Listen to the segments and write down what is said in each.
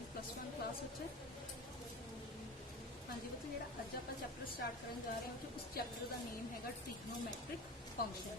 Morning plus 1 class बच्चे। हाँ जी बच्चे, जो अज आप चैप्टर स्टार्ट करने जा रहे हैं उस चैप्टर का नेम है ट्रिग्नोमैट्रिक फंक्शन।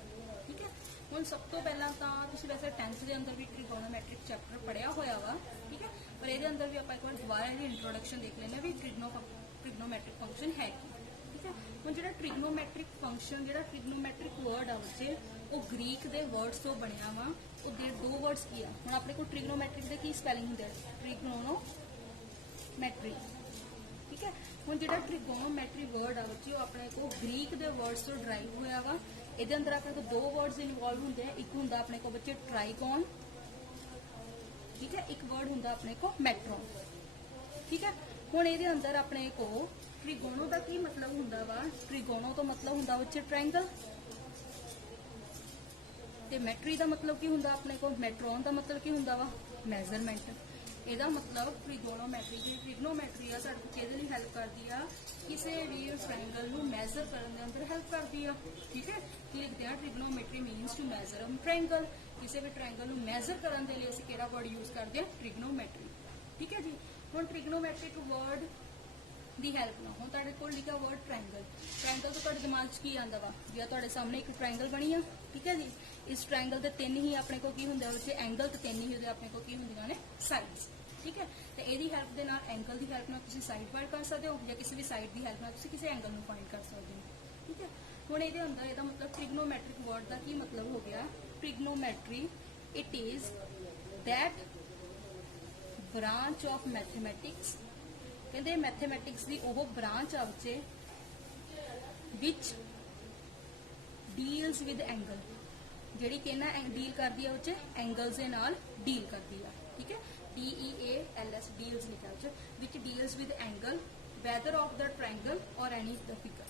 ठीक है, हम सब तो पहला तो वैसे 10th के अंदर भी ट्रिग्नोमैट्रिक चैप्टर पढ़िया होया वा। ठीक है, पर ये अंदर भी आप एक बार दोबारा ये इंट्रोडक्शन देख लेना भी ट्रिग्नोमैट्रिक फंक्शन है की। ठीक है, हम जो ट्रिग्नोमैट्रिक फंक्शन जो ट्रिग्नोमैट्रिक वर्ड आ बच्चे वो ग्रीक के वर्ड्स तो बनया वा। वो दो वर्ड्स की है हम अपने को ट्रिग्नोमैट्रिक के की स्पैलिंग होंगे ट्रिग्नोमैट्री। ठीक है, हम जो ट्रिग्नोमैट्री वर्ड आ बच्चे अपने को ग्रीक के वर्ड्स तो ड्राइव होया वा। ये अंदर अपने को दो वर्ड्स इन्वॉल्व होंगे, एक होंगे अपने को बच्चे ट्राइगोन। ठीक है, एक वर्ड होंगे अपने को मैट्रॉन। ठीक है, हुण ये अंदर अपने को ट्रिगोनो का की मतलब होंगे वा। ट्रिगोनो तो मतलब होंगे बच्चे ट्रायंगल, ते मैट्री का मतलब की होंगे अपने को मैट्रॉन का मतलब की होंगे वा मैजरमेंट। ਇਹਦਾ मतलब ट्रिगोनोमैट्री जी ट्रिग्नोमैट्री आ साडे को किहदे लई हेल्प करदी आ, किसी भी ट्रायंगल नूं मैजर करन दे अंदर हेल्प करदी आ। ठीक है, लिखते हैं trigonometry means to measure a triangle. किसी भी ट्रायंगल नूं मैजर करन दे लई असीं किहड़ा वर्ड यूज करते हैं ट्रिग्नोमैट्री। ठीक है जी, हुण ट्रिग्नोमैट्रिक वर्ड की हेल्प ना हम तुहाडे कोल लिखा वर्ड ट्रायंगल। ट्रायंगल तो तुहाडे दिमाग च की आंदा वा जे तुहाडे सामने एक ट्रायंगल बनी है। ठीक है जी, इस ट्रायंगल के तीन ही अपने को की होंगे बच्चे एंगल, तो तीन ही अपने को की होंगे ने साइड्स। ठीक है, तो यदी हेल्प के नाल एंगल की हेल्प नाल तुसीं साइड फाइंड कर सकते हो या किसी भी साइड की हेल्प नाल तुसीं किसी एंगल नूं फाइंड कर सकते हो। ठीक है, हुण इहदे अंदर इहदा मतलब ट्रिग्नोमैट्रिक वर्ड का की मतलब हो गया trigonometry it is that branch of mathematics. कहते मैथमेटिक्स की वो ब्रांच आ बच्चे विच डील्स विद एंगल, जी कहना डील करती है बच्चे एंगल्स के नाल डील करती है। ठीक है, DEALS डील्स लिखा बच्चे which deals with angle weather of the triangle और एनी द फिगर।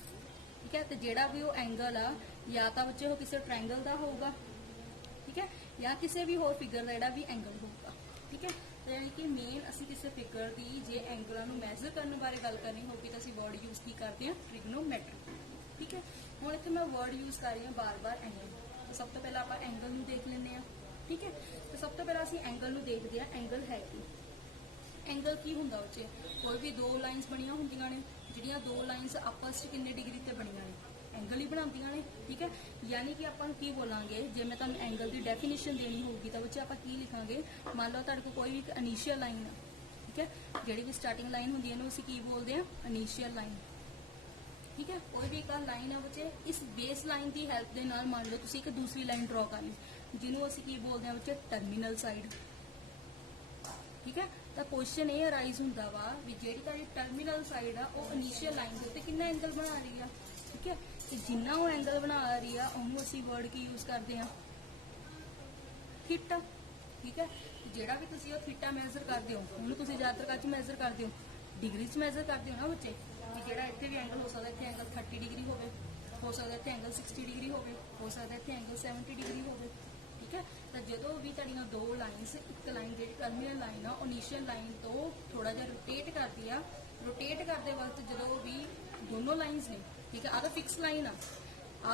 ठीक है, तो जेड़ा भी वो एंगल आ या तो बच्चे वो किसी ट्रायंगल का होगा। ठीक है, या किसी भी होर फिगर का भी एंगल होगा। ठीक है, तो यानी कि मेन असी किसी फिगर की जे एंगलों को मैजर करने बारे गल करनी होगी तो असी वर्ड यूज की करते हैं ट्रिग्नोमैट्री। ठीक है, हुण इत्थे मैं वर्ड यूज कर रही हूँ बार बार एंगल। तो सब तो पहले आप एंगल नूं देख लेंगे। ठीक है, तो सब तो पहले असी एंगल नूं देखते हैं एंगल है की। एंगल की हुंदा बच्चे कोई भी दो लाइनस बनिया होंदियां ने, जिहड़ियां दो लाइनस आपस च किन्ने डिग्री ते बनियां ने एंगल ही बनांदियां ने। ठीक है, यानी कि आपां की बोलांगे जे मैं तुहानूं एंगल की डेफिनेशन देनी होगी तो बच्चे आपां की लिखांगे। मान लो तुहाडे कोल कोई भी इनिशियल लाइन है। ठीक है, जिहड़ी भी स्टार्टिंग लाइन होंदी है इहनूं असीं की बोलदे हैं इनिशियल लाइन। ठीक है, कोई भी एक लाइन है बच्चे इस बेस लाइन की हेल्प के नाल मान लो तुसीं एक दूसरी लाइन ड्रॉ कर ली जिन्हों असीं की बोलते हैं बच्चे टर्मिनल साइड। ठीक है, तो क्वेश्चन ये अराइज होंदा वा भी जिहड़ी तुहाडी टर्मिनल साइड आ वो इनिशियल लाइन के उत्ते कितना एंगल बना रही है। ठीक है, कि जिन्ना वो एंगल बना रही है उन्होंने असीं वर्ड की यूज करते हैं थीटा। ठीक है, जिहड़ा भी तुसीं थीटा मैजर करते हो उन्होंने तुसीं ज्यादातर काच मैजर करते हो डिग्री च मैजर करते हो ना बच्चे। कि जिहड़ा इत्थे भी एंगल हो सकता इत्थे एंगल 30 डिग्री हो सकता इत्थे एंगल 60 डिग्री हो सकता इत्थे एंगल 70 डिग्री हो। ठीक है, तो जो भी तुहाडियां दो लाइनस एक लाइन जी टर्मिनल लाइन आ इनिशियल लाइन तो थोड़ा जिहा रोटेट करती है। रोटेट करते वक्त जो भी दोनों लाइनस ने, ठीक है, आ तो फिक्स लाइन आ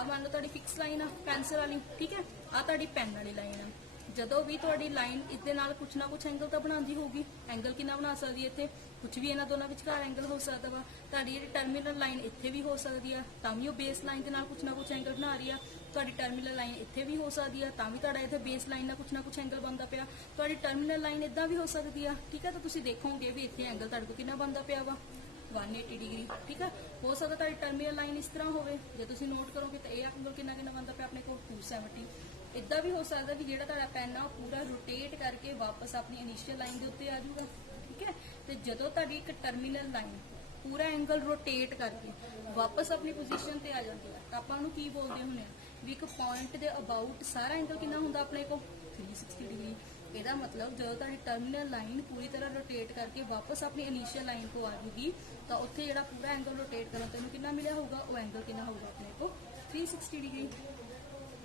मान लो तुहाडी फिक्स लाइन आ पेंसिल वाली। ठीक है, आ तुहाडी पेन वाली लाइन आ। जो भी तुहाडी लाइन इहदे नाल कुछ ना कुछ एंगल तो बनाती होगी। एंगल कितना बना सकती है इत्थे कुछ भी इन्हां दोनों विचकार एंगल हो सकता वा। तुहाडी जिहड़ी टर्मिनल लाइन इत्थे भी हो सकती है तां भी बेस लाइन के नाल कुछ ना कुछ एंगल बना रही है। तुहाडी टर्मिनल लाइन इत्थे भी हो सकती है तां भी तुहाडा इत्थे बेस लाइन नाल कुछ ना कुछ एंगल बनता पिया। तुहाडी टर्मिनल लाइन इदां भी हो सकती है। ठीक है, तो तुसीं देखोगे भी इत्थे एंगल तुहाडे कोल कितना बनता पिया वा 180 डिग्री। ठीक है, हो सकता तुहाडी टर्मिनल लाइन इस तरह होवे जे तुसीं नोट करोगे तो यह एंगल कितना कितना बनता पिया अपने को 270। इदा भी हो सकता कि जिहड़ा तुहाडा पेन आ पूरा रोटेट करके वापस अपनी इनिशियल लाइन के उत्ते आ जाऊगा। ठीक है, तो जदों तुहाडी एक टर्मिनल लाइन पूरा एंगल रोटेट करके वापस अपनी पोजीशन ते आ जाती है तो आपां नूं की बोलते हुंदे आ भी एक पॉइंट के अबाउट सारा एंगल कितना हुंदा अपने को 360 डिग्री। ਇਹਦਾ मतलब जो तुहाडी टर्मिनल लाइन पूरी तरह रोटेट करके वापस अपनी इनिशियल लाइन को आ जाएगी तो उत्थे जिहड़ा पूरा एंगल रोटेट करन तैनूं कितना मिलिया होगा वो एंगल कितना होगा अपने को 360 डिग्री।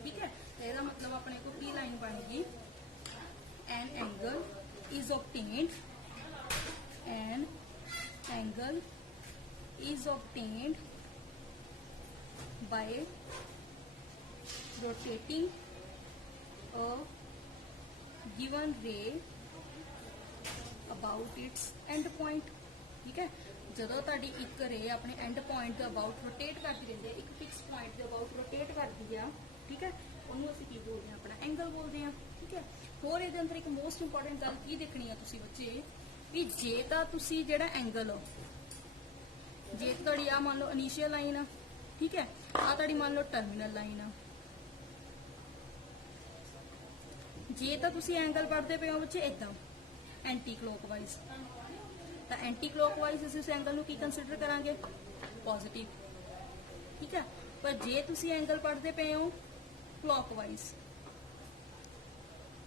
ठीक है, तो ਇਹਦਾ मतलब अपने को की लाइन बनेगी an angle is obtained by rotating a given ray about it's and point. ਠੀਕ ਹੈ, ਜਦੋਂ ਤੁਹਾਡੀ ਇੱਕ ਰੇ ਆਪਣੇ ਐਂਡ ਪੁਆਇੰਟ ਦੇ ਅਬਾਊਟ ਰੋਟੇਟ ਕਰਦੀ ਰਹਿੰਦੀ ਹੈ, ਇੱਕ ਫਿਕਸ ਪੁਆਇੰਟ ਦੇ ਅਬਾਊਟ ਰੋਟੇਟ ਕਰਦੀ ਆ, ਠੀਕ ਹੈ, ਉਹਨੂੰ ਅਸੀਂ ਕੀ ਬੋਲਦੇ ਹਾਂ, ਆਪਣਾ ਐਂਗਲ ਬੋਲਦੇ ਹਾਂ। ਠੀਕ ਹੈ, ਹੋਰ ਇਹਦੇ ਅੰਦਰ ਇੱਕ ਮੋਸਟ ਇੰਪੋਰਟੈਂਟ ਗੱਲ ਕੀ ਦੇਖਣੀ ਆ ਤੁਸੀਂ ਬੱਚੇ, ਵੀ ਜੇ ਤਾਂ ਤੁਸੀਂ ਜਿਹੜਾ ਐਂਗਲ ਹੋ, ਜੇ ਤੁਹਾਡੀ ਆ ਮੰਨ ਲਓ ਇਨੀਸ਼ੀਅਲ ਲਾਈਨ ਆ, ਠੀਕ ਹੈ, ਆ ਤੁਹਾਡੀ ਮੰਨ ਲਓ ਟਰਮੀਨਲ ਲਾਈਨ ਆ, ਜੇ ਤਾਂ ਤੁਸੀਂ ਐਂਗਲ ਪੜ੍ਹਦੇ ਪਏ ਹੋ ਬੱਚੇ ਇਦਾਂ ਐਂਟੀ ਕਲੋਕਵਾਈਜ਼, ਤਾਂ ਐਂਟੀ ਕਲੋਕਵਾਈਜ਼ ਅਸੀਂ ਉਸ ਐਂਗਲ ਨੂੰ ਕੀ ਕੰਸੀਡਰ ਕਰਾਂਗੇ, ਪੋਜ਼ਿਟਿਵ। ਠੀਕ ਹੈ, ਪਰ ਜੇ ਤੁਸੀਂ ਐਂਗਲ ਪੜ੍ਹਦੇ ਪਏ ਹੋ ਕਲੋਕਵਾਈਜ਼,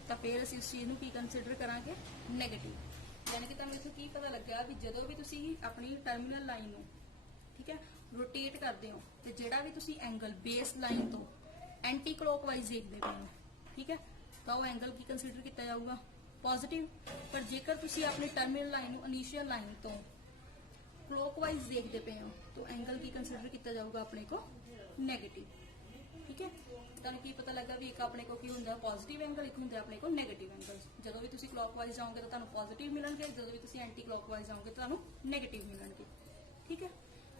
ਤਾਂ ਫਿਰ ਅਸੀਂ ਉਸ ਚੀਜ਼ ਨੂੰ ਕੀ ਕੰਸੀਡਰ ਕਰਾਂਗੇ, ਨੈਗੇਟਿਵ। ਯਾਨੀ ਕਿ ਤੁਹਾਨੂੰ ਇੱਥੋਂ ਕੀ ਪਤਾ ਲੱਗਿਆ ਵੀ ਜਦੋਂ ਵੀ ਤੁਸੀਂ ਆਪਣੀ ਟਰਮੀਨਲ ਲਾਈਨ ਨੂੰ, ਠੀਕ ਹੈ, ਰੋਟੇਟ ਕਰਦੇ ਹੋ ਤੇ ਜਿਹੜਾ ਵੀ ਤੁਸੀਂ ਐਂਗਲ ਬੇਸ ਲਾਈਨ ਤੋਂ ਐਂਟੀ ਕਲੋਕਵਾਈਜ਼ ਦੇਖਦੇ ਪਏ ਹੋ, ਠੀਕ ਹੈ, ਤਾਂ ਉਹ ਐਂਗਲ ਕੀ ਕੰਸੀਡਰ ਕੀਤਾ ਜਾਊਗਾ, ਪੋਜ਼ਿਟਿਵ। ਪਰ ਜੇਕਰ ਤੁਸੀਂ ਆਪਣੀ ਟਰਮੀਨਲ ਲਾਈਨ ਨੂੰ ਇਨੀਸ਼ੀਅਲ ਲਾਈਨ ਤੋਂ ਕਲੋਕਵਾਈਜ਼ ਦੇਖਦੇ ਪਏ ਹੋ ਤਾਂ ਐਂਗਲ ਕੀ ਕੰਸੀਡਰ ਕੀਤਾ ਜਾਊਗਾ ਆਪਣੇ ਕੋ, ਨੈਗੇਟਿਵ। ਠੀਕ ਹੈ, ਤੁਹਾਨੂੰ ਕੀ ਪਤਾ ਲੱਗਾ ਵੀ ਇੱਕ ਆਪਣੇ ਕੋ ਕੀ ਹੁੰਦਾ ਪੋਜ਼ਿਟਿਵ ਐਂਗਲ, ਇੱਕ ਹੁੰਦਾ ਆਪਣੇ ਕੋ ਨੈਗੇਟਿਵ ਐਂਗਲ। ਜਦੋਂ ਵੀ ਤੁਸੀਂ ਕਲੋਕਵਾਈਜ਼ ਜਾਓਗੇ ਤਾਂ ਤੁਹਾਨੂੰ ਪੋਜ਼ਿਟਿਵ ਮਿਲਣਗੇ, ਜਦੋਂ ਵੀ ਤੁਸੀਂ ਐਂਟੀ ਕਲੋਕਵਾਈਜ਼ ਜਾਓਗੇ ਤਾਂ ਤੁਹਾਨੂੰ ਨੈਗੇਟਿਵ ਮਿਲਣਗੇ। ਠੀਕ ਹੈ,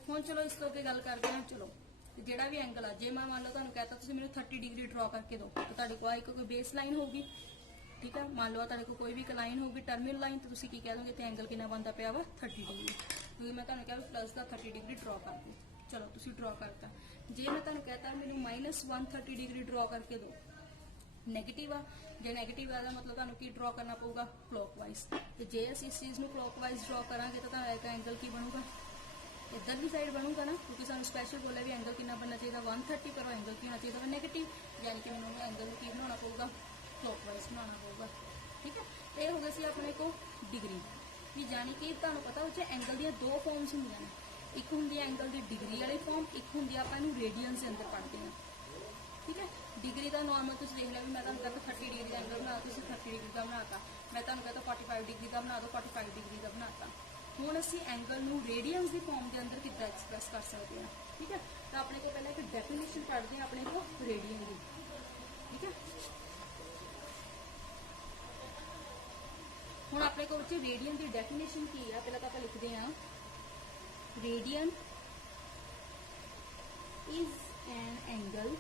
ਹੁਣ ਚਲੋ ਇਸ ਤੋਂ ਅੱਗੇ ਗੱਲ ਕਰਦੇ ਹਾਂ। ਚਲੋ ਜਿਹੜਾ ਵੀ ਐਂਗਲ ਆ, ਜੇ ਮੈਂ ਮੰਨ ਲਓ ਤੁਹਾਨੂੰ ਕਹਤਾ ਤੁਸੀਂ ਮੈਨੂੰ 30 ਡਿਗਰੀ ਡਰਾ ਕਰਕੇ ਦਿਓ, ਤਾਂ ਤੁਹਾਡੇ ਕੋਲ ਇੱਕ ਕੋਈ ਬੇਸ ਲਾਈਨ ਹੋਊਗੀ। ਠੀਕ ਹੈ, ਮੰਨ ਲਓ ਤੁਹਾਡੇ ਕੋਲ ਕੋਈ ਵੀ ਇੱਕ ਲਾਈਨ ਹੋਊਗੀ ਟਰਮੀਨਲ ਲਾਈਨ, ਤੇ ਤੁਸੀਂ ਕੀ ਕਹਿ ਦੋਗੇ ਤੇ ਐਂਗਲ ਕਿੰਨਾ ਬਣਦਾ ਪਿਆ ਵਾ 30 ਡਿਗਰੀ, ਕਿਉਂਕਿ ਮੈਂ ਤੁਹਾਨੂੰ ਕਿਹਾ ਪਲੱਸ ਦਾ 30 ਡਿਗਰੀ ਡਰਾ ਕਰ ਦਿਓ। ਚਲੋ ਤੁਸੀਂ ਡਰਾ ਕਰਤਾ। ਜੇ ਮੈਂ ਤੁਹਾਨੂੰ ਕਹਤਾ ਮੈਨੂੰ -130 ਡਿਗਰੀ ਡਰਾ ਕਰਕੇ ਦਿਓ, ਨੈਗੇਟਿਵ ਆ, ਜੇ ਨੈਗੇਟਿਵ ਆ ਦਾ ਮਤਲਬ ਤੁਹਾਨੂੰ ਕੀ ਡਰਾ ਕਰਨਾ ਪਊਗਾ, ਕਲੋਕਵਾਈਜ਼। ਤੇ ਜੇ ਅਸੀਂ ਇਸ ਚੀਜ਼ ਨੂੰ ਕਲੋਕਵਾਈਜ਼ ਡਰਾ ਕਰਾਂਗੇ ਤਾਂ ਤੁਹਾਡਾ ਇੱਕ ਐਂਗਲ ਕੀ ਬਣੂਗਾ, ਇੱਧਰ ਦੀ ਸਾਈਡ ਬਣੂਗਾ ਨਾ, ਕਿਉਂਕਿ ਸਾਨੂੰ ਸਪੈਸ਼ਲ ਬੋਲਿਆ ਵੀ ਐਂਗਲ ਕਿੰਨਾ ਬਣਨਾ ਚਾਹੀਦਾ 130, ਪਰ ਐਂਗਲ ਕੀ ਹੋਣਾ ਚਾਹੀਦਾ ਨੈਗੇਟਿਵ, ਯਾਨੀ ਕਿ ਮੈਨੂੰ ਐਂਗਲ ਨੂੰ ਕੀ ਬਣਾਉਣਾ ਪਊਗਾ, ਕਲੋਕਵਾਈਜ਼ ਬਣਾਉਣਾ ਪਊਗਾ। ਠੀਕ ਹੈ, ਇਹ ਹੋ ਗਿਆ ਸੀ ਆਪਣੇ ਕੋਲ ਡਿਗਰੀ ਵੀ, ਯਾਨੀ ਕਿ ਤੁਹਾਨੂੰ ਪਤਾ ਉਹ 'ਚ ਐਂਗਲ ਦੀਆਂ ਦੋ ਫਾਰਮਸ ਹੁੰਦੀਆਂ ਨੇ, ਇੱਕ ਹੁੰਦੀ ਹੈ ਐਂਗਲ ਦੀ ਡਿਗਰੀ ਵਾਲੀ ਫਾਰਮ, ਇੱਕ ਹੁੰਦੀ ਆ ਆਪਾਂ ਇਹਨੂੰ ਰੇਡੀਅਨਸ ਦੇ ਅੰਦਰ ਪੜ੍ਹਦੇ ਹਾਂ। ਠੀਕ ਹੈ, ਡਿਗਰੀ ਦਾ ਨਾਰਮਲ ਤੁਸੀਂ ਦੇਖ ਲਿਆ ਵੀ ਮੈਂ ਤੁਹਾਨੂੰ ਕਹਿੰਦਾ 30 ਡਿਗਰੀ ਦਾ ਐਂਗਲ ਬਣਾ, ਤੁਸੀਂ 30 ਡਿਗਰੀ ਦਾ ਬਣਾਤਾ, ਮੈਂ ਤੁਹਾਨੂੰ ਕਹਿੰਦਾ 45 ਡਿਗਰੀ ਦਾ ਬਣਾ ਦਿਓ, 45 ਡਿਗਰੀ ਦਾ ਬਣਾਤਾ। ਹੁਣ ਅਸੀਂ ਐਂਗਲ ਨੂੰ ਰੇਡੀਅਨਸ ਦੀ ਫਾਰਮ ਦੇ ਅੰਦਰ ਕਿੱਦਾਂ ਐਕਸਪ੍ਰੈਸ ਕਰ ਸਕਦੇ ਹਾਂ। ਠੀਕ ਹੈ, ਤਾਂ ਆਪਣੇ ਕੋਲ ਪਹਿਲਾਂ ਇੱਕ ਡੈਫੀਨੇਸ਼ਨ ਪੜ੍ਹਦੇ ਹਾਂ ਆਪਣੇ ਕੋਲ ਰੇਡੀਅਨ ਦੀ। ਠੀਕ ਹੈ, ਹੁਣ ਆਪਣੇ ਕੋਲ ਉੱਥੇ ਰੇਡੀਅਨ ਦੀ ਡੈਫੀਨੇਸ਼ਨ ਕੀ ਆ, ਪਹਿਲਾਂ ਤਾਂ ਆਪਾਂ ਲਿਖਦੇ ਹਾਂ radian is an angle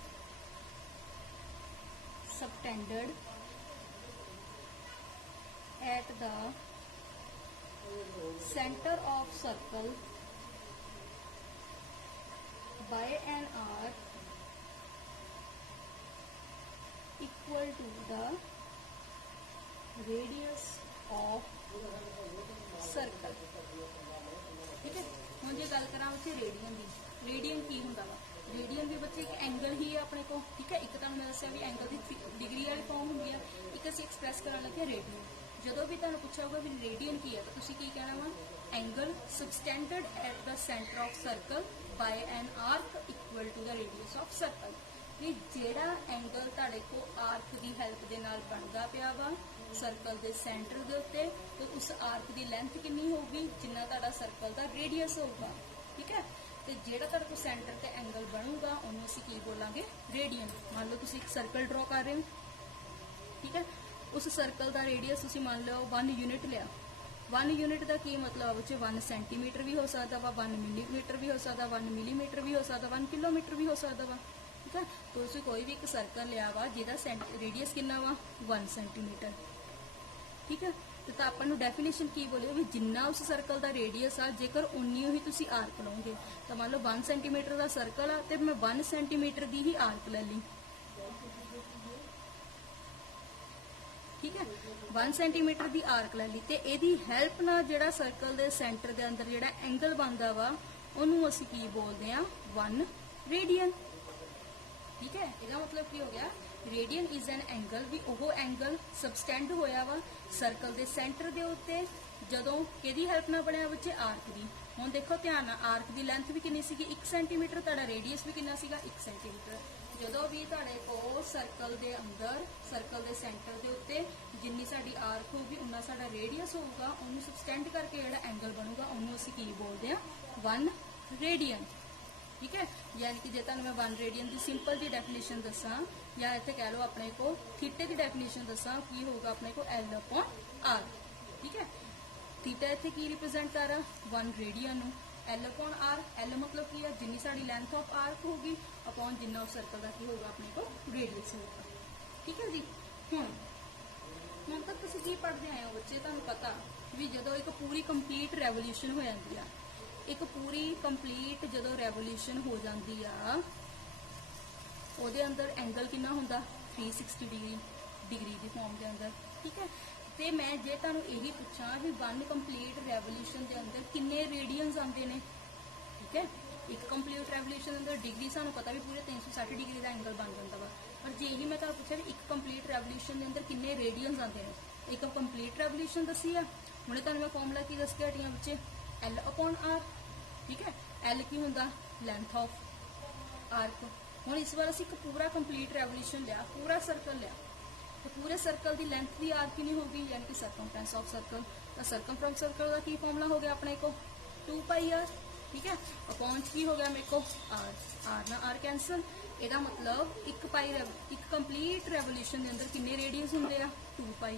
subtended at the center of circle by an arc equal to the radius of circle। ठीक है, ਹੁਣ ਜੇ ਗੱਲ ਕਰਾਂ ਉੱਥੇ ਰੇਡੀਅਨ ਦੀ, ਰੇਡੀਅਨ ਕੀ ਹੁੰਦਾ ਵਾ, ਰੇਡੀਅਨ ਵੀ ਬੱਚੇ ਇੱਕ ਐਂਗਲ ਹੀ ਹੈ ਆਪਣੇ ਕੋਲ। ਠੀਕ ਹੈ, ਇੱਕ ਤੁਹਾਨੂੰ ਮੈਂ ਦੱਸਿਆ ਵੀ ਐਂਗਲ ਦੀ ਡਿਗਰੀ ਵਾਲੀ ਫਾਰਮ ਹੁੰਦੀ ਹੈ, ਇੱਕ ਅਸੀਂ ਐਕਸਪ੍ਰੈਸ ਕਰਨ ਲੱਗੇ ਰੇਡੀਅਨ। ਜਦੋਂ ਵੀ ਤੁਹਾਨੂੰ ਪੁੱਛਿਆ ਹੋਊਗਾ ਵੀ ਰੇਡੀਅਨ ਕੀ ਹੈ ਤਾਂ ਤੁਸੀਂ ਕੀ ਕਹਿਣਾ ਵਾ, angle subtended at the centre of circle by an arc equal to the radius of circle. ਕਿ ਜਿਹੜਾ ਐਂਗਲ ਤੁਹਾਡੇ ਕੋਲ ਆਰਕ ਦੀ ਹੈਲਪ ਦੇ ਨਾਲ ਬਣਦਾ ਪਿਆ ਵਾ ਸਰਕਲ ਦੇ ਸੈਂਟਰ ਦੇ ਉੱਤੇ, ਤੇ ਉਸ ਆਰਕ ਦੀ ਲੈਂਥ ਕਿੰਨੀ ਹੋਊਗੀ, ਜਿੰਨਾ ਤੁਹਾਡਾ ਸਰਕਲ ਦਾ ਰੇਡੀਅਸ ਹੋਊਗਾ। ਠੀਕ ਹੈ, ਤੇ ਜਿਹੜਾ ਤੁਹਾਡੇ ਕੋਲ ਸੈਂਟਰ ਤੇ ਐਂਗਲ ਬਣੂਗਾ ਉਹਨੂੰ ਅਸੀਂ ਕੀ ਬੋਲਾਂਗੇ, ਰੇਡੀਅਨ। ਮੰਨ ਲਓ ਤੁਸੀਂ ਇੱਕ ਸਰਕਲ ਡਰਾ ਕਰ ਰਹੇ ਹੋ, ਠੀਕ ਹੈ, ਉਸ ਸਰਕਲ ਦਾ ਰੇਡੀਅਸ ਤੁਸੀਂ ਮੰਨ ਲਓ 1 ਯੂਨਿਟ ਲਿਆ। 1 ਯੂਨਿਟ ਦਾ ਕੀ ਮਤਲਬ, ਉਹ 'ਚ 1 ਸੈਂਟੀਮੀਟਰ ਵੀ ਹੋ ਸਕਦਾ ਵਾ, 1 ਮਿਲੀਮੀਟਰ ਵੀ ਹੋ ਸਕਦਾ, 1 ਮਿਲੀਮੀਟਰ ਵੀ ਹੋ ਸਕਦਾ, 1 ਕਿਲੋਮੀਟਰ ਵੀ ਹੋ ਸਕਦਾ ਵਾ। ਠੀਕ ਹੈ, ਤੁਸੀਂ ਕੋਈ ਵੀ ਇੱਕ ਸਰਕਲ ਲਿਆ ਵਾ ਜਿਹਦਾ ਰੇਡੀਅਸ ਕਿੰਨਾ ਵਾ, 1 ਸੈਂਟੀਮੀਟਰ। ਠੀਕ ਹੈ, ਤੇ ਤਾਂ ਆਪਾਂ ਨੂੰ ਡੈਫੀਨੇਸ਼ਨ ਕੀ ਬੋਲੇ ਵੀ ਜਿੰਨਾ ਉਸ ਸਰਕਲ ਦਾ ਰੇਡੀਅਸ ਆ, ਜੇਕਰ ਉਨੀ ਹੀ ਤੁਸੀਂ ਆਰਕ ਲਓਗੇ ਤਾਂ ਮੰਨ ਲਓ 1 ਸੈਂਟੀਮੀਟਰ ਦਾ ਸਰਕਲ ਆ ਤੇ ਮੈਂ 1 ਸੈਂਟੀਮੀਟਰ ਦੀ ਹੀ ਆਰਕ ਲੈ ਲਈ। ਠੀਕ ਹੈ, 1 ਸੈਂਟੀਮੀਟਰ ਦੀ ਆਰਕ ਲੈ ਲਈ ਤੇ ਇਹਦੀ ਹੈਲਪ ਨਾਲ ਜਿਹੜਾ ਸਰਕਲ ਦੇ ਸੈਂਟਰ ਦੇ ਅੰਦਰ ਜਿਹੜਾ ਐਂਗਲ ਬਣਦਾ ਵਾ ਉਹਨੂੰ ਅਸੀਂ ਕੀ ਬੋਲਦੇ ਆ, 1 ਰੇਡੀਅਨ। ਠੀਕ ਹੈ, ਇਹਦਾ ਮਤਲਬ ਕੀ ਹੋ ਗਿਆ, ਰੇਡੀਅਨ ਇਜ਼ ਐਨ ਐਂਗਲ ਵੀ ਉਹ ਐਂਗਲ ਸਬਸਟੈਂਡ ਹੋਇਆ ਵਾ ਸਰਕਲ ਦੇ ਸੈਂਟਰ ਦੇ ਉੱਤੇ, ਜਦੋਂ ਕਿਹਦੀ ਹੈਲਪ ਨਾਲ ਬਣਿਆ ਬੱਚੇ, ਆਰਕ ਦੀ। ਹੁਣ ਦੇਖੋ ਧਿਆਨ ਨਾਲ, ਆਰਕ ਦੀ ਲੈਂਥ ਵੀ ਕਿੰਨੀ ਸੀਗੀ, 1 ਸੈਂਟੀਮੀਟਰ, ਤੁਹਾਡਾ ਰੇਡੀਅਸ ਵੀ ਕਿੰਨਾ ਸੀਗਾ, 1 ਸੈਂਟੀਮੀਟਰ। ਜਦੋਂ ਵੀ ਤੁਹਾਡੇ ਕੋਲ ਸਰਕਲ ਦੇ ਅੰਦਰ ਸਰਕਲ ਦੇ ਸੈਂਟਰ ਦੇ ਉੱਤੇ ਜਿੰਨੀ ਸਾਡੀ ਆਰਕ ਹੋਊਗੀ ਉਨਾ ਸਾਡਾ ਰੇਡੀਅਸ ਹੋਊਗਾ, ਉਹਨੂੰ ਸਬਸਟੈਂਡ ਕਰਕੇ ਜਿਹੜਾ ਐਂਗਲ ਬਣੂਗਾ ਉਹਨੂੰ ਅਸੀਂ ਕੀ ਬੋਲਦੇ ਆ, 1 ਰੇਡੀਅਨ। ਠੀਕ ਹੈ, ਯਾਨੀ ਕਿ ਜੇ ਤੁਹਾਨੂੰ ਮੈਂ 1 ਰੇਡੀਅਨ ਦੀ ਸਿੰਪਲ ਦੀ ਡੈਫੀਨੇਸ਼ਨ ਦੱਸਾਂ, ਜਾਂ ਇੱਥੇ ਕਹਿ ਲਓ ਆਪਣੇ ਕੋਲ ਥੀਟੇ ਦੀ ਡੈਫੀਨੇਸ਼ਨ ਦੱਸਾਂ, ਕੀ ਹੋਊਗਾ ਆਪਣੇ ਕੋਲ L/R। ਠੀਕ ਹੈ, थीटा इत्थे की रिप्रेजेंट कर रहा 1 रेडियन नूं L अपॉन R L मतलब की है जिन्नी साड़ी लेंथ ऑफ आर्क होगी अपॉन जिन्ना उस सर्कल का की होगा अपने को रेडियस होगा। ठीक है जी। हुण तक तुसीं की पढ़दे आए हो बच्चे, तुहानूं पता भी जदों एक पूरी कंप्लीट रेवोल्यूशन हो जाती है, एक पूरी कंप्लीट जदों रेवोल्यूशन हो जाती आ ਉਹਦੇ अंदर एंगल कितना ਹੁੰਦਾ 360 डिग्री की फॉर्म के अंदर। ठीक है। तो मैं जे तुहानूं यही पूछा भी 1 कंप्लीट रेवोल्यूशन के अंदर किन्ने रेडियंस आते हैं। ठीक है। एक कंप्लीट रेवोल्यूशन अंदर डिग्री सानूं पता भी पूरे 360 डिग्री का एंगल बन जाता वा, पर जे ही मैं तुहानूं पूछा भी एक कंप्लीट रेवोल्यूशन के अंदर किन्ने रेडियंस आते हैं, एक कंप्लीट रेवोल्यूशन दसी है हुणे तुहानूं मैं फॉर्मूला की दस के हटी बच्चे L अपॉन R। ठीक है। L की हुंदा लेंथ ऑफ आर्क। हुण इस बार असीं एक पूरा कंप्लीट रेवोल्यूशन लिया, पूरा सर्कल लिया, तो पूरे सर्कल की लेंथ भी आर कितनी होगी यानी कि सरकमफ्रेंस ऑफ सर्कल। तो सरकमफ्रेंस सर्कल का की फॉर्मूला हो गया अपने को 2πr। ठीक है। अपॉन की हो गया मेरे को आर ना आर कैंसल। ਇਹਦਾ मतलब एक कंप्लीट रेवोल्यूशन के अंदर किन्ने रेडियस होंगे 2π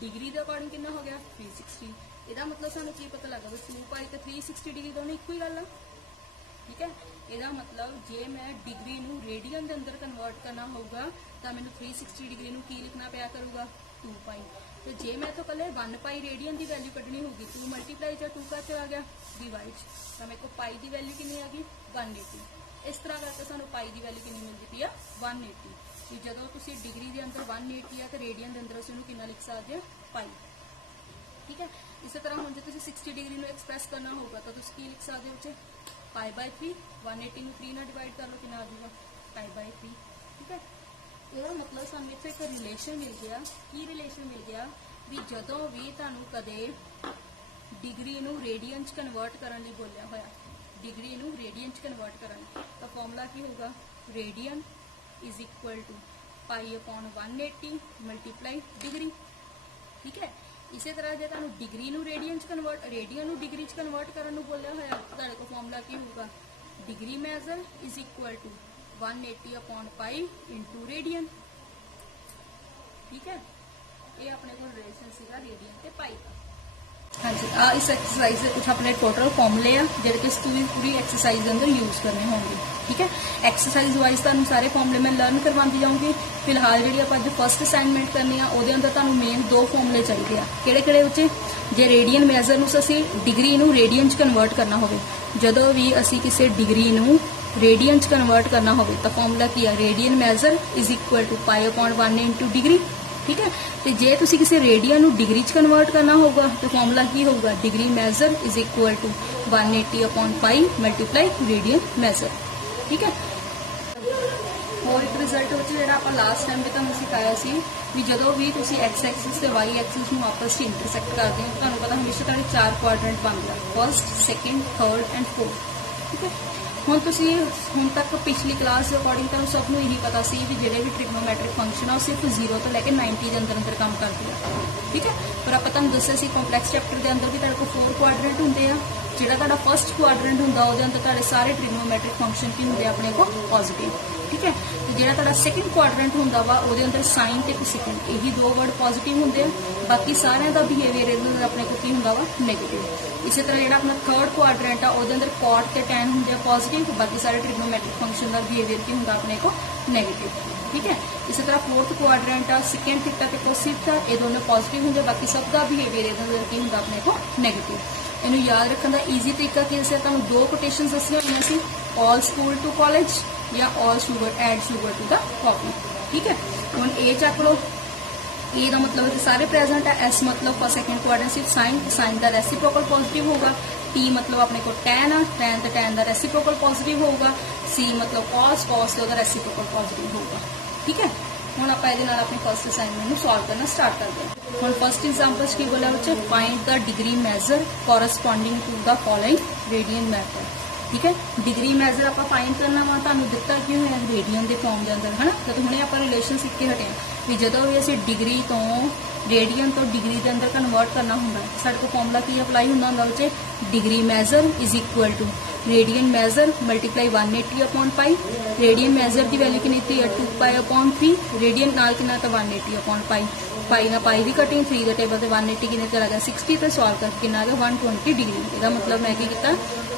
डिग्री के अकॉर्डिंग कितना हो गया 360। ਇਹਦਾ मतलब सानू की पता लगा भी 2π तो 360 डिग्री दोनों एक ही गल आ। ठीक है। ਇਹਦਾ मतलब जे मैं डिग्री नू रेडियन के अंदर कन्वर्ट करना होगा तो मैंने 360 डिग्री नू की लिखना पाया करूगा 2π। तो जे मैं तो कल 1π रेडियन की वैल्यू कढ़नी होगी 2 मल्टीप्लाई या 2 का आ गया डिवाइड, तो मेरे को पाई की वैल्यू कितनी आ गई 180। इस तरह करके सानू पाई की वैल्यू कितनी मिलती पई आ 180। कि जदों तुसीं डिग्री के अंदर 180 है तो रेडियन के अंदर असीं उहनूं कितना लिख सकते हैं पाई। ठीक है। इस तरह हुण जे तुसीं 60 डिग्री नूं एक्सप्रैस करना होगा तो तुसीं की लिख सकते हो बच्चे π/3 180 नूं 3 नाल डिवाइड कर लो कितना आ जाएगा π/3। ठीक है। ਇਹਦਾ मतलब ਸਾਨੂੰ ਇੱਥੇ ਇੱਕ ਰਿਲੇਸ਼ਨ ਮਿਲ ਗਿਆ। ਕੀ ਰਿਲੇਸ਼ਨ ਮਿਲ ਗਿਆ ਵੀ ਜਦੋਂ ਵੀ ਤੁਹਾਨੂੰ ਕਦੇ ਡਿਗਰੀ ਨੂੰ ਰੇਡੀਅਨ ਚ ਕਨਵਰਟ ਕਰਨ ਲਈ ਬੋਲਿਆ ਹੋਇਆ, डिग्री नू रेडियन च कन्वर्ट करना तो फॉर्मूला की होगा radian is equal to pi upon 180 multiply degree. ठीक है। इसी तरह जो तुहानूं डिग्री नू रेडियन च कन्वर्ट रेडियन नू डिग्री च कन्वर्ट करने नू बोलिया होया तुहाडे को फॉर्मूला की होगा degree measure is equal to 180 upon pi into radian. ठीक है। ये अपने को रिलेशन सीगा रेडियन ते पाई का। हाँ जी। इस एक्सरसाइज के कुछ अपने टोटल फॉर्मूले आ जो कि पूरी एक्सरसाइज के अंदर यूज करने होंगे। ठीक है। एक्सरसाइज वाइज तुहानूं सारे फॉर्मूले मैं लर्न करवाती जाऊँगी। फिलहाल जी आप फस्ट असाइनमेंट करनी आ वो अंदर तुहानूं मेन 2 फॉर्मूले चाहिए किहड़े बच्चे जे रेडियन मेजर नूं असीं डिग्री नूं रेडियन च कन्वर्ट करना होवे, जदों भी असीं किसी डिग्री नूं रेडियन च कन्वर्ट करना होवे तो फॉर्मूला की है radian measure is equal to pi upon 1 into degree. ठीक है। तो जे तुसी किसी रेडियन नू डिग्री च कन्वर्ट करना होगा तो फॉर्मूला की होगा degree measure is equal to 180 upon pi multiply radian measure. ठीक है। और एक रिजल्ट हो जो आप लास्ट टाइम भी तुहानूं सिखाया सी भी जदों भी तुसी एक्स एक्सिस ते वाई एक्सिस नूं आपस में इंटरसैक्ट करते हो तुहानूं पता हमेशा तुहाडे 4 क्वाड्रेंट बनदा first second third and fourth. ठीक है। हुण तुसीं हुण तक पिछली क्लास के अकॉर्डिंग तुहानूं सबनूं यही पता सी भी जिहड़े भी ट्रिग्नोमैट्रिक फंक्शन आ सिर्फ 0 तो लैके 90 के अंदर काम करते हैं। ठीक है। पर आप तुहानूं दस्सिया सी कॉम्पलैक्स चैप्टर के अंदर भी तुहाडे कोल 4 क्वाड्रेंट होंदे आ। जिहड़ा तुहाडा फर्स्ट क्वाड्रेंट हुंदा उहदे अंदर तुहाडे सारे ट्रिग्नोमैट्रिक फंक्शन की होंदे अपने को पॉजिटिव। ठीक है। तो जिहड़ा तुहाडा सैकेंड क्वाड्रेंट हुंदा वा उहदे अंदर साइन ते कोसेकेंट यही 2 वर्ड पॉजिटिव होंदे आ, बाकी सारिਆਂ ਦਾ बिहेवियर अपने को की हुंदा वा नेगेटिव। इसी तरह जो अपना थर्ड क्वाड्रेंट आ उहदे अंदर कॉट ते टैन होंदे पॉजिटिव, बाकी सारे ट्रिग्नोमैट्रिक फंक्शन का बिहेवियर की होंदा अपने को नेगेटिव। ठीक है। इसी तरह फोर्थ क्वाड्रेंट आ सेकेंड थीटा ते कोस थीटा ये दोनों पॉजिटिव होंदे, बाकी सब का बिहेवियर इहदे अंदर की होंदा अपने को नेगेटिव। इन्हूं याद रखने का ईजी तरीका की दस्सिया तुहानूं 2 कोटेशन दस्सियां होईयां सी ऑल स्कूल टू कॉलेज या all sugar add sugar to the coffee. ठीक है। हुण ए चक लो ए का मतलब है सारे प्रेजेंट है, एस मतलब फर्स्ट सेकेंड क्वाड्रेंट सिर्फ साइन का रेसिप्रोकल पॉजिटिव होगा, टी मतलब अपने को टैन आ टैन तो टैन का रेसिप्रोकल पॉजिटिव होगा, सी मतलब कॉस कॉस तो रेसिप्रोकल पॉजिटिव होगा। ठीक है। हुण आपां इहदे नाल अपनी फर्स्ट असाइनमेंट सॉल्व करना स्टार्ट करते हैं। हुण फर्स्ट एग्जांपल की बोलिया बच्चे find the degree measure corresponding to the following radian method. ठीक है। डिग्री मेजर आप फाइंड करना वा तुहानूं दिता कि होया रेडियन के फॉर्म के अंदर है ना, तो हुणे आप रिलेशन सीख के हटे भी जदों भी असीं डिग्री तो रेडियन तो डिग्री के अंदर कन्वर्ट करना होंगे साडे को फॉर्मूला की अप्लाई होंदा बच्चे degree measure is equal to radian measure multiply 180 upon pi, radian measure की वैल्यू कितनी थी 2 पाई अपॉन 3, रेडियन नाल कितना था 180 अपॉन पाई, पाई ना पाई की कटिंग 3 के टेबल से 180 कितने चला गया 60 तो सॉल्व करके कितना आ गया 120 डिग्री। इसका मतलब मैं किया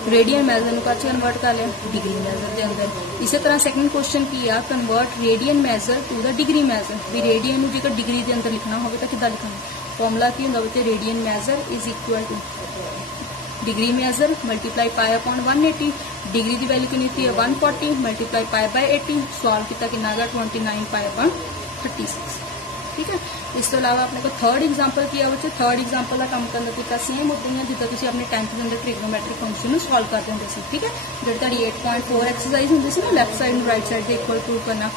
रेडियन मेजर को कन्वर्ट कर लिया डिग्री मेजर के अंदर। इसी तरह सैकेंड क्वेश्चन की आ convert radian measure to the degree measure, भी रेडियन जो डिग्री के अंदर लिखना हो तो कितना लिखना, फॉर्मूला की होंगे बच्चे radian measure is equal to degree measure multiply pi upon 180, degree की वैल्यू कितनी थी 140 मल्टीप्लाई पाई बाय 80, सॉल्व किया कि 29 पाई अपॉन 36। ठीक है। इस तो अलावा अपने को थर्ड एग्जाम्पल किया बच्चे, थर्ड एग्जाम्पल का काम करने का तरीका सेम होता है जिदा तुम अपने 10th के अंदर ट्रिग्नोमेट्रिक फंक्शन सॉल्व करते होंगे सी। ठीक है, जी तारी 8.4 एक्सरसाइज होंगी सी ना लैफ्ट साइड में राइट साइड के इक्वल प्रूव करना।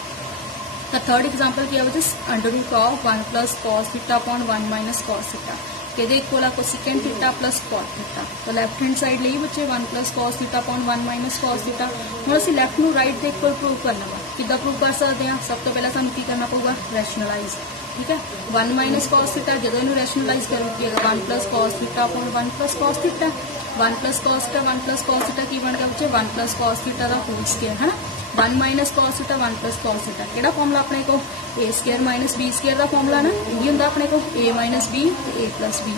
तो थर्ड एग्जाम्पल किया बच्चे under root of 1 plus cos theta upon 1 minus cos theta के इक्वल आपको sec theta plus cos theta. तो लैफ्ट हैंड साइड ਲਈ बच्चे 1 plus cos theta upon 1 minus cos theta. ਹੁਣ ਅਸੀਂ ਲੈਫਟ ਨੂੰ ਰਾਈਟ ਦੇ ਇਕੁਅਲ ਪ੍ਰੂਵ ਕਰਨਾ ਵਾ, ਕਿੱਦਾਂ ਪ੍ਰੂਵ ਕਰ ਸਕਦੇ ਹਾਂ? ਸਭ ਤੋਂ ਪਹਿਲਾਂ ਸਾਨੂੰ ਕੀ ਕਰਨਾ ਪਊਗਾ ਰੈਸ਼ਨਲਾਈਜ਼। ठीक है, 1 माइनस कॉस थीटा जो इन रैशनलाइज करोगे 1 plus cos theta upon 1 plus cos theta, 1 plus cos theta 1 plus cos theta की बन गया बच्चे 1 प्लस कॉस थीटा का होल स्केयर है ना। 1 minus cos theta 1 plus cos theta केड़ा फॉर्मूला अपने को ए स्केयर माइनस बी स्केयर का फॉर्मूला ना, यही होंगे अपने को ए माइनस बी ए प्लस बी,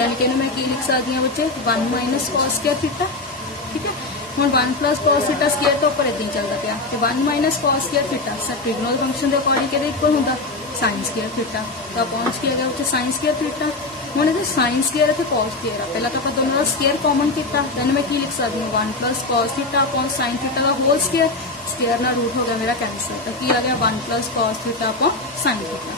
यानी कि मैं की लिख सकती हूँ बच्चे 1 माइनस कॉस स्केयर थीटा। ठीक है, हम 1 प्लस कॉस थीटा स्केयर तो उपर इदा ही चलता पाया कि 1 minus cos square theta sir trigonal function के अकॉर्डिंग के इक्वल होंगे साइन स्केयर थीटा। तो पहुंच के गया साइन स्केयर थीटा। हम ये साइन स्केयर है कॉस स्केयर है, पहला तो आप दोनों का स्केयर कॉमन किया, दैन मैं की लिख सकती हूँ 1 plus cos theta upon sine theta का होल स्केयर, स्केयर ना रूट हो गया मेरा कैंसल, तो की आ गया 1 plus cos theta upon sine theta.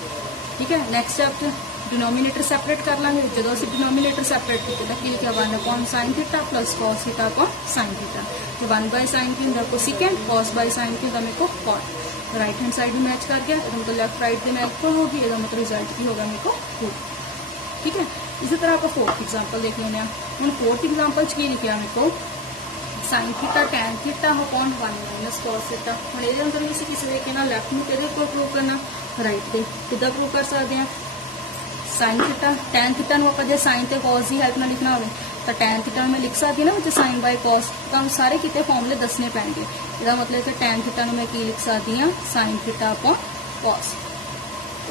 ठीक है, नैक्सट स्टेप डिनोमीनेटर सैपरेट कर लाँगे, जो असं डिनोमीनेटर सैपरेट किया तो की लिखा 1 upon sine theta plus cos theta upon sine theta. तो 1 बाय साइन की होंगे आपको सेकेंड, कॉस बाय साइन की होगा मेरे को कॉट। राइट हैंड साइड भी मैच कर गया, मतलब लेफ्ट राइट के मैच तो होगी, इसका मतलब रिजल्ट की होगा मेरे को 2। ठीक है, इसी तरह आप फोर्थ एग्जाम्पल देख लेने। हम फोर्थ एग्जाम्पल की लिखा मेरे को sine theta tan theta upon 1 minus cos theta. हम ये अंदर भी किसी तरीके ना लैफ्ट में कि प्रूव करना राइट के किदा प्रूव कर सकते हैं साइन थीटा टैन थीटा आप जो साइन तो कॉस की हेल्प में लिखना हो तो टैन थीटा मैं लिख सकती हूँ ना बच्चे साइन बाय कॉस, तो हम सारे कितने फॉर्मूले दसने पैणगे। इसका मतलब कि टैन थीटा मैं की लिख सकती हूँ साइन थीटा अपॉन कॉस।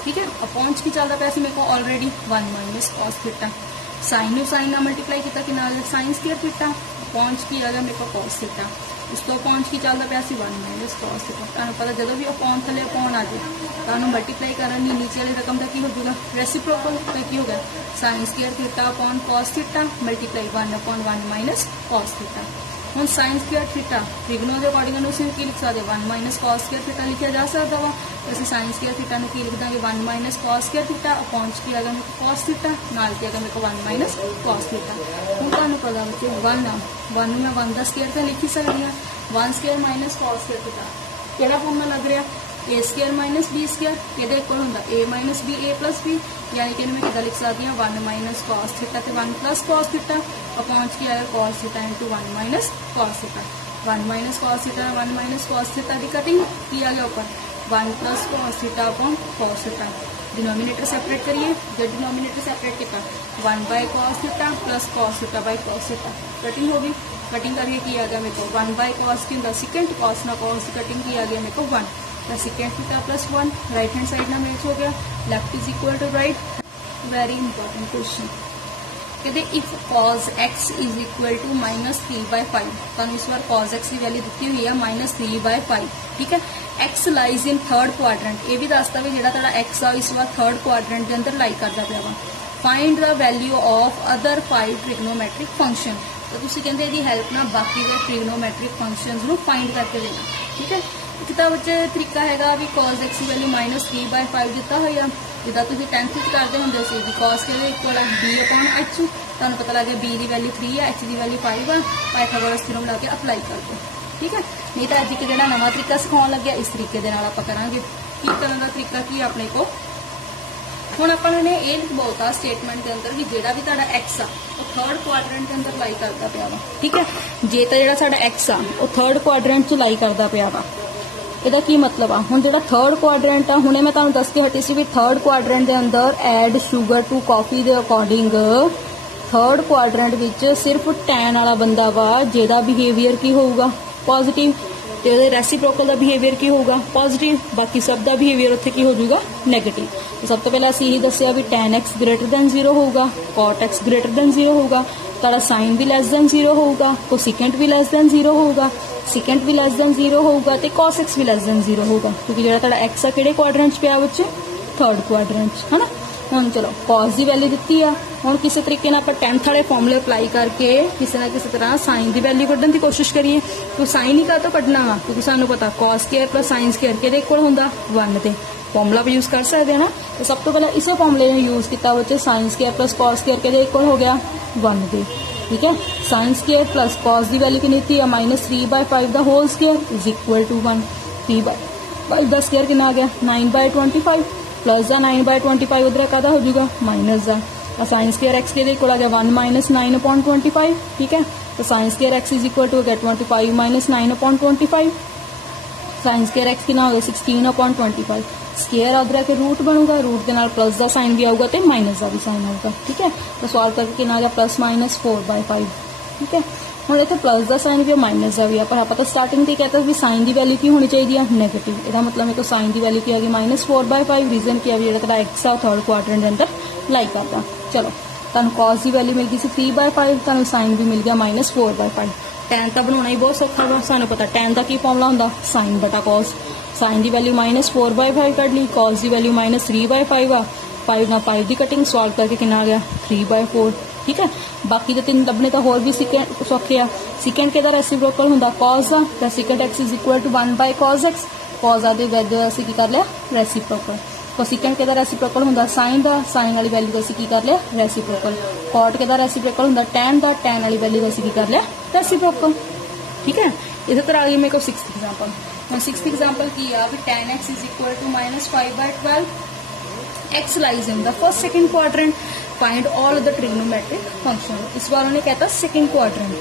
ठीक है, अपॉन की चलता पाया मेरे को already 1 minus cos theta, sine sine ना मल्टीप्लाई किया कि साइन स्केयर थीटा, अपॉन की आ गया मेरे को कॉस थीटा, उस तो अपॉन की चलता पाया 1 माइनस कॉस थीटा। तुहानू पता जो भी अपॉन थले अपॉन आ जाए तो मल्टीप्लाई करनी नीचे वाली रकम का की हो जाएगा रेसिप्रोकल, तो की हो गया sine square theta upon cos theta multiply 1 upon 1 minus cos theta. हम साइन स्केयर थीटा ट्रिग्नो के अकॉर्डिंग की लिख सकते 1 माइनस कॉस स्केयर थीटा लिखा जा सकता वा, असं साइन स्केयर थीटा की लिख देंगे 1 minus cos square theta upon की आ गया मेरे को कॉस थीटा, नाल की आ गया मेरे को 1 माइनस कॉस थीटा। हम तुहानू पता बच्चे 1 मैं 1 का स्केयर तो लिख ही सकती हाँ, 1 square minus cos square theta केड़ा फॉर्मूला लग रहा ए स्केयर माइनस बी स्केयर ये इक्वल होंगे ए माइनस बी ए प्लस बी, यानी कि मैं कितना लिख सकती हूँ 1 माइनस कॉस थीटा तो 1 प्लस कॉस थीटा अपॉन की आया cos theta into 1 minus cos theta. 1 minus cos theta 1 minus cos theta की कटिंग की आ गया ऊपर 1 plus cos theta upon cos theta. Denominator separate करिए, जो डिनोमीनेटर सैपरेट किया 1 by cos theta plus cos theta by cos theta, cutting होगी, cutting करके की आ गया मेरे को 1 बाय कॉस की होंगे सेकेंड, कॉस ना कॉस की कटिंग की आ गया मेरे को 1 plus second theta plus 1, right hand side ना मैच हो गया, left is equal to right. Very important question कहते if cos x is equal to -3/5, तो इस बार कॉज एक्स की वैल्यू दी हुई है -3/5। ठीक है, x lies in third quadrant, ये भी दसता भी जो एक्स आ इस बार थर्ड क्वाड्रेंट के अंदर लाई करता पाया वा। Find the value of other 5 trigonometric function, तो तुम कहते यदि हेल्प ना बाकी के ट्रिग्नोमैट्रिक फंक्शनस को फाइंड करके देना। ठीक है, एक तो बच्चे तरीका है भी कॉज एक्स की वैल्यू -3/5 दिता हुआ, जिदा तुम 10th करते होंगे सी भी कॉस के इक्वल है बी अपॉन एच, तुम पता लग गया बी की वैल्यू 3 है एच की वैल्यू 5 है, पाइथागोरस थ्योरम ला के अप्लाई कर दो। ठीक है, नहीं तो अज एक जो नवा तरीका सिखाने लगे इस तरीके के आप करांगे। की करने का तरीका की अपने को हुण आपने ये बोलता स्टेटमेंट के अंदर भी जोड़ा भी तुहाडा एक्स आ वो थर्ड क्वाड्रेंट के अंदर लाई करता पाया वा। ठीक है, जे तो जो साडा एक्स आ वो थर्ड क्वाड्रेंट च लाई करता पाया वा, ਇਹਦਾ ਕੀ मतलब आ ਹੁਣ ਜਿਹੜਾ थर्ड क्वाड्रेंट आ ਹੁਣੇ मैं ਤੁਹਾਨੂੰ ਦੱਸ ਕੇ ਹਟੀ ਸੀ ਵੀ थर्ड क्वाड्रेंट के अंदर ऐड शुगर टू कॉफी के अकॉर्डिंग थर्ड क्वाड्रेंट विच सिर्फ टैन वाला बंदा वा जिहदा बिहेवियर की होगा पॉजिटिव, तो ਉਹਦੇ ਰੈਸੀਪ੍ਰੋਕਲ ਦਾ ਬਿਹੇਵੀਅਰ ਕੀ ਹੋਊਗਾ ਪੋਜ਼ਿਟਿਵ, ਬਾਕੀ ਸਭ ਦਾ ਬਿਹੇਵੀਅਰ ਉੱਥੇ ਕੀ ਹੋ ਜਾਊਗਾ ਨੈਗੇਟਿਵ। ਸਭ ਤੋਂ ਪਹਿਲਾਂ ਅਸੀਂ ਇਹੀ ਦੱਸਿਆ ਵੀ tan x greater than 0 ਹੋਊਗਾ, cot x greater than 0 ਹੋਊਗਾ, ਤੁਹਾਡਾ ਸਾइन ਵੀ ਲੈਸ ਦੈਨ 0 ਹੋਊਗਾ, ਕੋਸਿਕੈਂਟ ਵੀ ਲੈਸ ਦੈਨ 0 ਹੋਊਗਾ, ਸਿਕੈਂਟ ਵੀ ਲੈਸ ਦੈਨ 0 ਹੋਊਗਾ ਤੇ cos x ਵੀ ਲੈਸ ਦੈਨ 0 ਹੋਊਗਾ, ਕਿਉਂਕਿ ਜਿਹੜਾ ਤੁਹਾਡਾ x ਆ ਕਿਹੜੇ ਕੁਆਡਰੈਂਟ 'ਚ ਪਿਆ ਬੱਚੇ ਥਰਡ ਕੁਆਡਰੈਂਟ 'ਚ, ਹੈ ਨਾ। ਹੁਣ ਚਲੋ cos ਦੀ ਵੈਲਿਊ ਦਿੱਤੀ ਆ, ਹੁਣ ਕਿਸੇ ਤਰੀਕੇ ਨਾਲ ਆਪਾਂ 10th ਵਾਲੇ ਫਾਰਮੂਲੇ ਅਪਲਾਈ ਕਰਕੇ ਕਿਸੇ ਨਾ ਕਿਸੇ ਤਰ੍ਹਾਂ ਸਾइन ਦੀ ਵੈਲਿਊ ਕੱਢਣ ਦੀ ਕੋਸ਼ਿਸ਼ ਕਰੀਏ। तो साइन ही का तो कढ़ना वा क्योंकि सानू पता cos square plus sine square किहदे इक्वल हुंदा 1 दे, फॉर्मूला भी यूज कर सकते हैं ना। तो सब तो पहले इसे फॉर्मूले ने यूज किया बच्चे sine square plus cos square किहदे इक्वल हो गया 1 दे, ठीक है। साइन स्केयर प्लस cos की वैल्यू कितनी थी -3/5 the whole square is equal to 1, 3/5 the square कितना आ गया 9/25 प्लस द 9/25 उधर कादा हो जाएगा minus the sine square x के इक्वल आ गया 1 - 9/25, ठीक है। तो sine square x is equal to हो गया 25 - 9/25, साइन स्केयर एक्स कितना हो गया 16/25, स्केयर उधर के रूट बनूगा, रूट के नाल प्लस का साइन भी आऊगा तो माइनस का भी साइन आऊगा, ठीक है। तो सॉल्व करके कितना आ गया +-4/5, ठीक है। ਹੁਣ ਇੱਥੇ प्लस का साइन भी माइनस का भी है, पर आप तो स्टार्टिंग से कहता भी साइन की वैल्यू की होनी चाहिए नैगेटिव, इसका मतलब मेरे को साइन की वैल्यू की आ गई -4/5, रीजन की है जो एक्स आ थर्ड क्वाड्रेंट के अंदर लाई करता। चलो तुहानू cos की वैल्यू मिल गई सी 3/5, तुहानू साइन भी मिल गया -4/5। टैन तो बनाना ही बहुत सौखा वा, सानू पता टैन का की फॉर्मूला होंदा साइन बटा cos, साइन की वैल्यू -4/5 कढ़ ली, cos की वैल्यू -3/5 आ, 5 ਨਾਲ 5 की कटिंग सॉल्व करके कितना आ गया 3/4, ठीक है। बाकी तो 3 लभने तो होर भी सिकेंड सौखे आ, सिकेंड के रेसिप्रोकल होंदा cos का, तो secant x is equal to 1/cos x, cos आ दे वैल्यू असीं की कर लिया रेसिप्रोकल, कोसिकेंट के रेसिप्रोकल होंदा साइन का, साइन वाली वैल्यू का असीं की कर लिया रेसिप्रोकल, कॉट के रेसिप्रोकल होंदा टैन का, टैन वाली वैल्यू का असीं की कर लिया रेसिप्रोकल, ठीक है। इस तरह आ गई मेरे को 6th एग्जांपल। हम 6th एग्जांपल की आ भी tan x is equal to -5/12, x lies in the first second quadrant, find all the trigonometric function। इस बार उन्हें कहता second quadrant,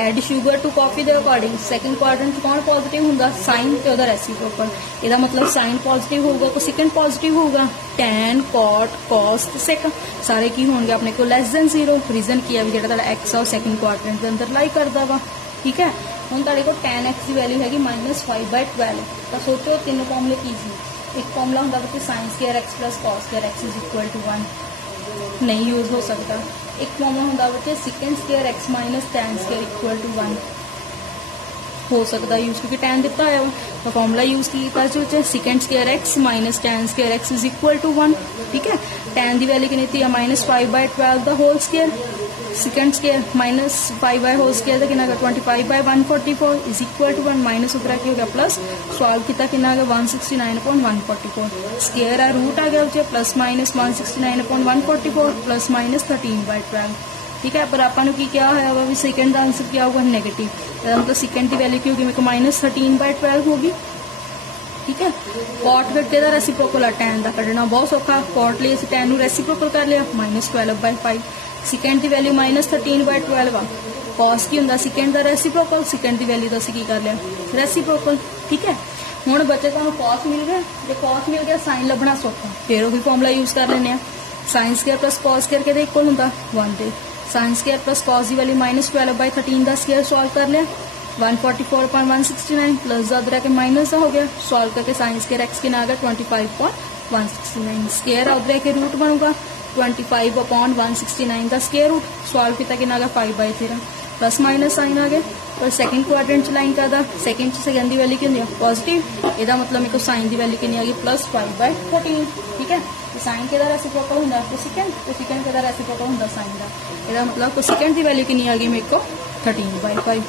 add sugar to coffee दे अकॉर्डिंग सेकंड क्वाड्रेंट च कौन पॉजिटिव होंदा साइन ते ओदा रेसिप्रोकल, ਇਹਦਾ मतलब साइन पॉजिटिव होगा कोसिकेंट पॉजिटिव होगा, tan cot cos ते sec सारे की होंगे अपने को लेस देन 0, रीजन की है भी जेड़ा x आ सेकंड क्वाड्रेंट के अंदर लाई करदा वा, ठीक है। हुण तुहाडे को tan x की वैल्यू हैगी -5/12, तो सोचो तीनों फॉर्मूले की सी, एक फॉर्मूला होंदा बच्चे sine square x plus cos square x is equal to 1, नहीं यूज हो सकता। एक फॉर्मूला होंदा बच्चे secant square x minus tan square equal to 1 हो सकता यूज, क्योंकि टैन दिता है तो फॉर्मूला यूज किया जो secant square x minus tan square x is equal to 1, ठीक है। टैन की वैल्यू कितनी थी -5/12 the whole square, secant square -5 whole square कितना 25/144 इज इक्वल टू 1, माइनस उतरा की हो गया प्लस, सॉल्व किया कितना आ गया 169/144, स्केयर आ रूट आ गया उसे +-169/144 +-13/12, ठीक है। पर आपको की क्या है भी सेकंड का आंसर क्या होगा नेगेटिव, मतलब सेकंड की वैल्यू की होगी मेरे को -13/12 होगी, ठीक है। कॉट के रेसिप्रोकल है टैन का कढ़ना बहुत सौखा, कॉट लिए टैन रेसिप्रोकल कर लिया -12/5, सेकंड की वैल्यू -13/12 आ, कॉस की होंदा सेकंड का रेसिप्रोकल, सेकंड की वैल्यू का की कर लिया रेसिप्रोकल, ठीक है। हुण बच्चे तुहानूं कॉस मिल गया, जो कॉस मिल गया साइन लभना सौखा, फिर वही फॉर्मूला यूज कर लेने, sign square plus cos square के इक्वल होंदा 1 दे, साइन स्केयर प्लस cos की वैल्यू -12/13 का स्केयर सॉल्व कर लिया 144/169 प्लस का के माइनस हो गया, सॉल्व करके साइन स्केयर एक्स के ना आ गया 25/169, स्केयर उधर के रूट बनूगा 25/169 का स्केयर रूट, सॉल्व किया कि ना आ गया 5/13 प्लस माइनस साइन आ गया, और सेकंड क्वाड्रेंट च लाइन करदा सेकंड च सेकंड की वैल्यू की होंदी पॉजिटिव, इसका मतलब मेरे को साइन की वैल्यू कितनी आ गई +5/13, ठीक है। साइन के रेसिप्रोकल होंदा कोसिकेंट, कोसिकेंट के रेसिप्रोकल होंदा साइन का, इसका मतलब कोसिकेंट की वैल्यू कितनी आ गई मेरे को 13/5।